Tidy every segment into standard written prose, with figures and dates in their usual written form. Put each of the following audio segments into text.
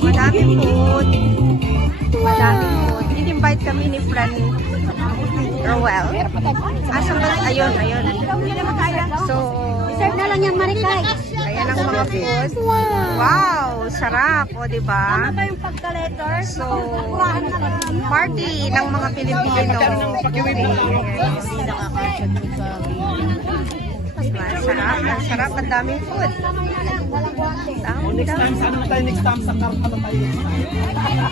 madaming food. Madaming food. In-invite kami ni Fran Rowell. Asa ba? Ayun, ayun. So, Serve na lang yung marikay. ayan ang mga food. Wow! Sarap, o diba? Ano ba yung pagka-letter? So, party ng mga Pilipino. Diba? Sarap. Ang sarap. Ang daming food. Dami, dami. Sana na tayo next time sa karpa na tayo. Ayan,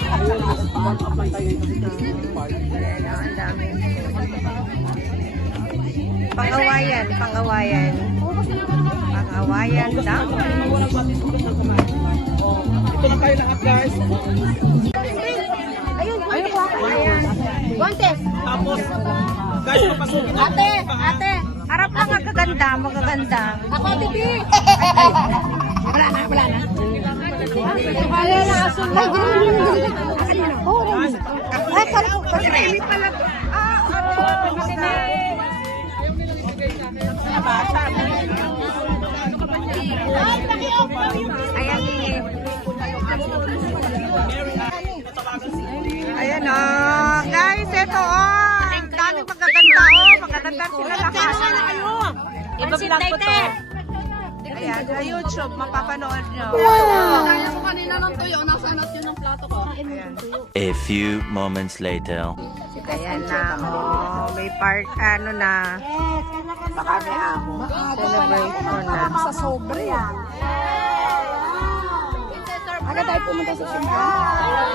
ang daming food. Pang-awayan, pang-awayan. Pang-awayan daw. Ito na tayo lahat guys. Ayun, ayan. Guantes. Tapos, guys, papasukin na. Ate, ate. Harap lang ang kaganda, magaganda. Ako, Bibi. Wala na, wala na. Wala na, asun na. Ay, sarap. Kasi pala. Ayan eh. Ayan o. Guys, ito o. Daming magaganda o. Magaganda sila lahat. Iba-vlog ko to. Ayan, sa YouTube, mapapanood nyo. Kaya ko kanina ng tuyo, nasa not yun ng plato ko. Ayan. A few moments later. Ayan na, oh, may part, ano na, baka may amo. Celebration na. Sa sobre yan. Aga tayo pumunta sa simbahan.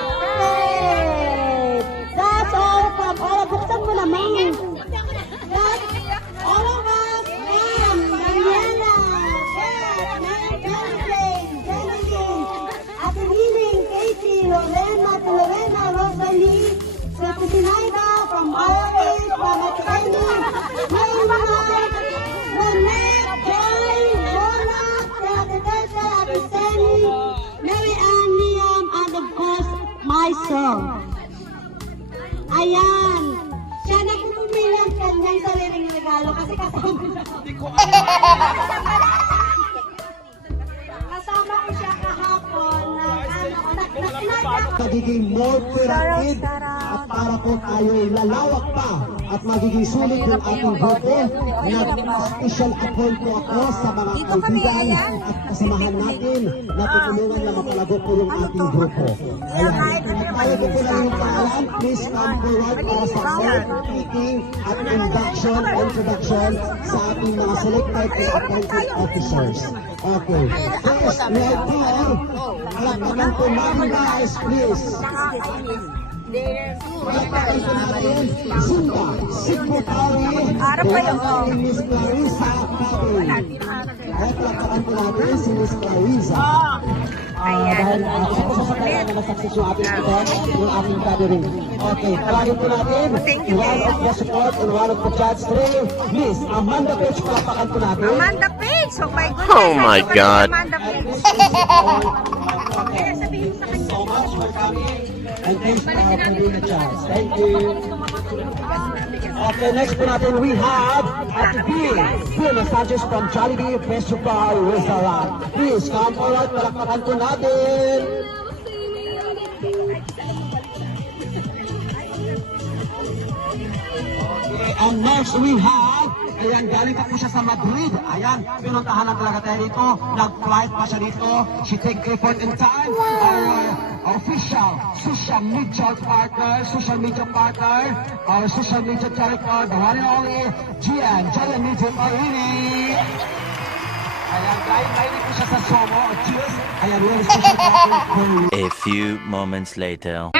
That's all from all. Buksan mo naman. That's all of us. Ma'am, Daniela, Beth, Jennifer, Ate Liling, Casey, Lorena, Rosalie, Ate Sinaida, from Iris, from Ate Kaini, Mayma, Lynette, Joy, Mona, Ate Tessa, Ate Sally, Mary Ann, Liam, and of course, myself. Ayan. Siya nagpupumili ang kanyang sariling regalo kasi kasama ko siya kahapon na magiging more productive at para po tayo lalawak pa at magiging sulit yung ating grupo. Nag-special appoint po ako sa mga kaibigan at kasamahan natin na tutulungan na mapalago po yung ating grupo. Ayan, tayo po na yung pangalan. Please come forward para sa self-picking at introduction sa ating mga selected and appointed officers. Okay. First, we have here, palagpagan po natin guys, please. Palagpagan po natin, Zumba, Secretary, Director Miss Clarissa Capin. Palagpagan po natin si Miss Clarissa. Dahil ako po sa sakaya na nasakses yung ating event, yung ating gathering. Okay, palagin po natin, one of the support and one of the judge today, Miss Amanda Page, palagpagan po natin. Amanda Page! Oh my goodness! Oh my God. Amanda Page! So much for coming and thanks for being a chance. Thank you. Okay, next po natin we have Ate Bill Sanchez from Jollibee Festival Restaurant. Please come forward, palakpakan po natin. Okay, and next we have, ayan, galing pa po siya sa Madrid. Ayan, pinuntahan na talaga tayo dito. Nag-flight pa siya dito. She take effort and time. Our official social media partner, our social media director, the one and only Gian Media Marini. Ayan, kain po siya sa Somo. Cheers! Ayan, we have a special partner. A few moments later.